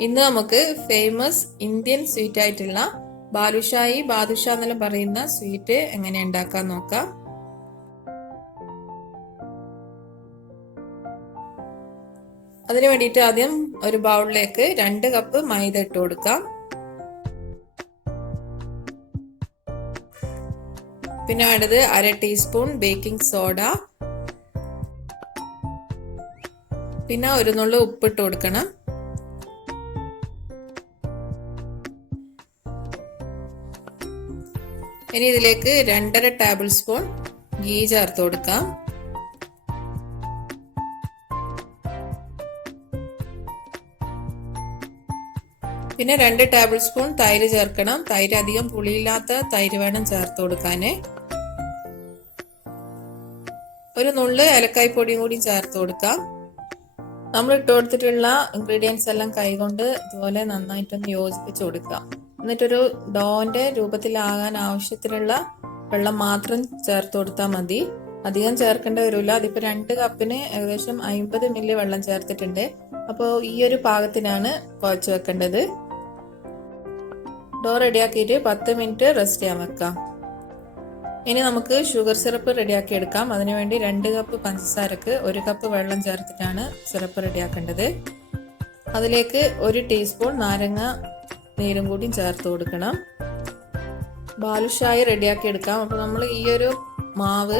ഇന്ന് നമുക്ക് famous Indian sweet ആയിട്ടുള്ള ബാലുഷായി ബാദുഷ എന്നെല്ലാം പറയുന്ന സ്വീറ്റ് എങ്ങനെ ഉണ്ടാക്കാൻ നോക്കാം. അതിനു വേണ്ടിയിട്ട് ആദ്യം ഒരു ബൗളിലേക്ക് 2 കപ്പ് മൈദ ഇട്ട് കൊടുക്കാം. പിന്നെ വേണ്ടത് 1/2 ടീസ്പൂൺ ബേക്കിംഗ് സോഡ, പിന്നെ ഒരു നുള്ളു ഉപ്പിട്ട് കൊടുക്കണം. ഇനി ഇതിലേക്ക് 2.5 ടേബിൾ സ്പൂൺ ഗീ ചേർത്ത് കൊടുക്കാം. പിന്നെ 2 ടേബിൾ സ്പൂൺ തൈര് ചേർക്കണം. തൈര് അധികം പുളിയില്ലാത്ത തൈര് വേണം ചേർത്ത് കൊടുക്കാന്. ഒരു നുള്ള് ഏലക്കായ് പൊടിയും കൂടി ചേർത്ത് കൊടുക്കാം. നമ്മൾ ഇട്ട് കൊടുത്തിട്ടുള്ള ഇൻഗ്രീഡിയൻസ് എല്ലാം കൈകൊണ്ട് ഇതുപോലെ നന്നായിട്ടൊന്ന് യോജിപ്പിച്ച് കൊടുക്കാം. എന്നിട്ടൊരു ഡോന്റെ രൂപത്തിലാകാൻ ആവശ്യത്തിനുള്ള വെള്ളം മാത്രം ചേർത്ത് കൊടുത്താൽ മതി. അധികം ചേർക്കേണ്ട വരില്ല. അതിപ്പോൾ 2 കപ്പിന് ഏകദേശം 50 മില്ലി വെള്ളം ചേർത്തിട്ടുണ്ട്. അപ്പോൾ ഈ ഒരു പാകത്തിനാണ് കുഴച്ച് വെക്കേണ്ടത്. ഡോ റെഡിയാക്കിയിട്ട് 10 മിനിറ്റ് റെസ്റ്റ് ചെയ്യാൻ വെക്കാം. ഇനി നമുക്ക് ഷുഗർ സിറപ്പ് റെഡിയാക്കി എടുക്കാം. അതിനുവേണ്ടി 2 കപ്പ് പഞ്ചസാരക്ക് 1 കപ്പ് വെള്ളം ചേർത്തിട്ടാണ് സിറപ്പ് റെഡിയാക്കേണ്ടത്. അതിലേക്ക് 1 ടീസ്പൂൺ നാരങ്ങ നീരും കൂടി ചേർത്ത് കൊടുക്കണം. ബാലുഷായി റെഡിയാക്കി എടുക്കാം. അപ്പോൾ നമ്മൾ ഈ ഒരു മാവ്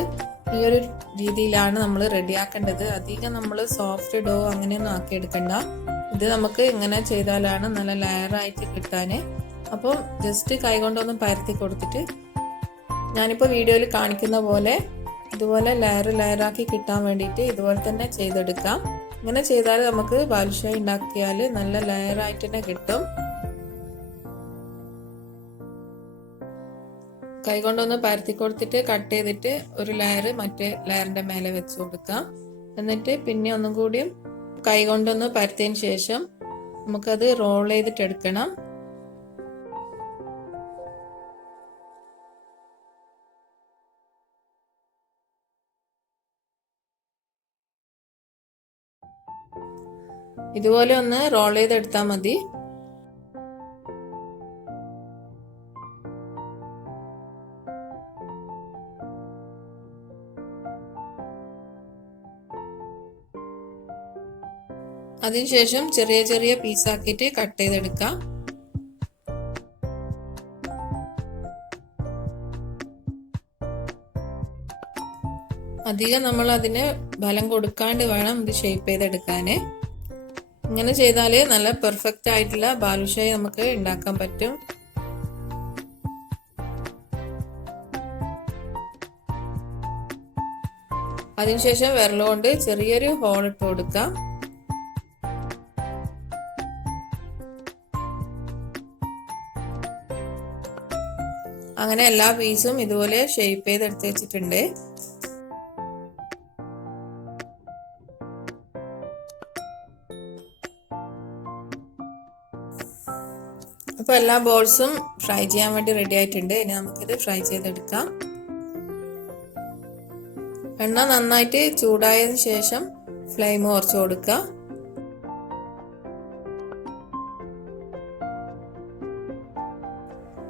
ഈ ഒരു രീതിയിലാണ് നമ്മൾ റെഡിയാക്കേണ്ടത്. അധികം നമ്മൾ സോഫ്റ്റ് ഡോ അങ്ങനെയൊന്നും ആക്കി എടുക്കണ്ട. ഇത് നമുക്ക് ഇങ്ങനെ ചെയ്താലാണ് നല്ല ലെയറായിട്ട് കിട്ടാൻ. അപ്പോൾ ജസ്റ്റ് കൈകൊണ്ടൊന്ന് പരത്തി കൊടുത്തിട്ട് ഞാനിപ്പോൾ വീഡിയോയിൽ കാണിക്കുന്ന പോലെ ഇതുപോലെ ലെയറാക്കി കിട്ടാൻ വേണ്ടിയിട്ട് ഇതുപോലെ തന്നെ ചെയ്തെടുക്കാം. ഇങ്ങനെ ചെയ്താൽ നമുക്ക് ബാലുഷായി ഉണ്ടാക്കിയാൽ നല്ല ലെയറായിട്ട് തന്നെ കിട്ടും. കൈകൊണ്ടൊന്ന് പരത്തി കൊടുത്തിട്ട് കട്ട് ചെയ്തിട്ട് ഒരു ലെയർ മറ്റേ ലെയറിന്റെ മേലെ വെച്ച് കൊടുക്കാം. എന്നിട്ട് പിന്നെ ഒന്നും കൂടിയും കൈകൊണ്ടൊന്ന് പരത്തിയതിന് ശേഷം നമുക്കത് റോൾ ചെയ്തിട്ട് എടുക്കണം. ഇതുപോലെ ഒന്ന് റോൾ ചെയ്തെടുത്താൽ മതി. അതിനുശേഷം ചെറിയ ചെറിയ പീസാക്കിയിട്ട് കട്ട് ചെയ്തെടുക്കാം. അധികം നമ്മൾ അതിന് ബലം കൊടുക്കാണ്ട് വേണം ഇത് ഷേപ്പ് ചെയ്തെടുക്കാന്. ഇങ്ങനെ ചെയ്താൽ നല്ല പെർഫെക്റ്റ് ആയിട്ടുള്ള ബാലുഷായി നമുക്ക് ഉണ്ടാക്കാൻ പറ്റും. അതിനുശേഷം വിരലുകൊണ്ട് ചെറിയൊരു ഹോൾ ഇട്ട് കൊടുക്കാം. അങ്ങനെ എല്ലാ പീസും ഇതുപോലെ ഷേപ്പ് ചെയ്തെടുത്ത് വെച്ചിട്ടുണ്ട്. അപ്പോൾ എല്ലാ ബോൾസും ഫ്രൈ ചെയ്യാൻ വേണ്ടി റെഡി ആയിട്ടുണ്ട്. ഇനി നമുക്കിത് ഫ്രൈ ചെയ്തെടുക്കാം. എണ്ണ നന്നായിട്ട് ചൂടായതിനു ശേഷം ഫ്ലെയിം കുറച്ച് കൊടുക്കുക.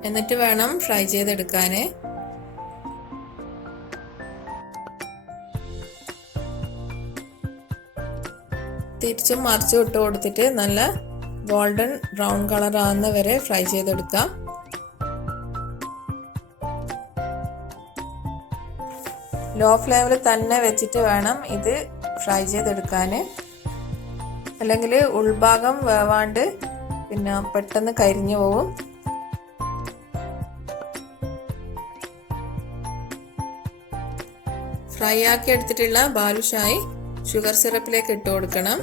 എന്നിട്ട് വേണം ഫ്രൈ ചെയ്തെടുക്കാന്. തിരിച്ചും മറിച്ചും ഇട്ട് കൊടുത്തിട്ട് നല്ല ഗോൾഡൻ ബ്രൗൺ കളർ ആകുന്ന വരെ ഫ്രൈ ചെയ്തെടുക്കാം. ലോ ഫ്ലെയിമിൽ തന്നെ വെച്ചിട്ട് വേണം ഇത് ഫ്രൈ ചെയ്തെടുക്കാൻ. അല്ലെങ്കിൽ ഉൾഭാഗം വേവാണ്ട് പിന്നെ പെട്ടെന്ന് കരിഞ്ഞു പോകും. ഫ്രൈ ആക്കി എടുത്തിട്ടുള്ള ബാലുഷായി ഷുഗർ സിറപ്പിലേക്ക് ഇട്ട് കൊടുക്കണം.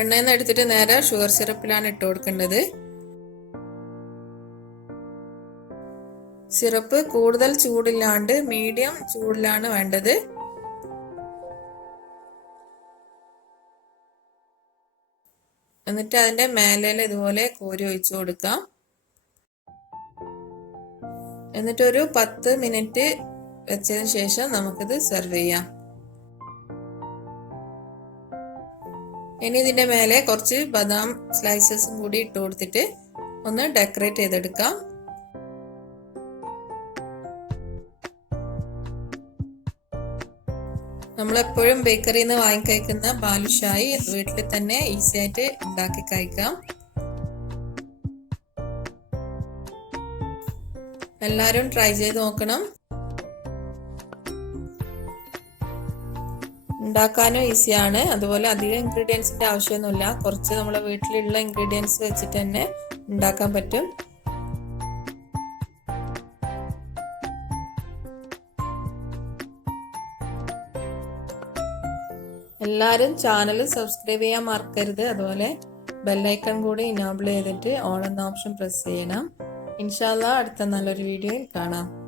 എണ്ണയിൽ നിന്ന് എടുത്തിട്ട് നേരെ ഷുഗർ സിറപ്പിലാണ് ഇട്ട് കൊടുക്കേണ്ടത്. സിറപ്പ് കൂടുതൽ ചൂടില്ലാണ്ട് മീഡിയം ചൂടിലാണ് വേണ്ടത്. എന്നിട്ട് അതിന്റെ മേലെ ഇതുപോലെ കോരി ഒഴിച്ചു കൊടുക്കാം. എന്നിട്ടൊരു 10 മിനിറ്റ് വെച്ചതിന് ശേഷം നമുക്കിത് സെർവ് ചെയ്യാം. ഇനി ഇതിന്റെ മേലെ കുറച്ച് ബദാം സ്ലൈസസും കൂടി ഇട്ട് കൊടുത്തിട്ട് ഒന്ന് ഡെക്കറേറ്റ് ചെയ്തെടുക്കാം. നമ്മളെപ്പോഴും ബേക്കറിയിൽ നിന്ന് വാങ്ങി കഴിക്കുന്ന ബാലുഷായി വീട്ടിൽ തന്നെ ഈസി ആയിട്ട് ഉണ്ടാക്കി കഴിക്കാം. എല്ലാവരും ട്രൈ ചെയ്ത് നോക്കണം. ഉണ്ടാക്കാനും ഈസിയാണ്. അതുപോലെ അധികം ഇൻഗ്രീഡിയൻസിന്റെ ആവശ്യമൊന്നുമില്ല. കുറച്ച് നമ്മളെ വീട്ടിലുള്ള ഇൻഗ്രീഡിയൻസ് വെച്ചിട്ട് തന്നെ ഉണ്ടാക്കാൻ പറ്റും. എല്ലാവരും ചാനൽ സബ്സ്ക്രൈബ് ചെയ്യാൻ മറക്കരുത്. അതുപോലെ ബെല്ലൈക്കൺ കൂടി ഇനേബിൾ ചെയ്തിട്ട് ഓൾ എന്ന ഓപ്ഷൻ പ്രസ് ചെയ്യണം. ഇൻഷാ അല്ലാഹ് അടുത്ത നല്ലൊരു വീഡിയോയിൽ കാണാം.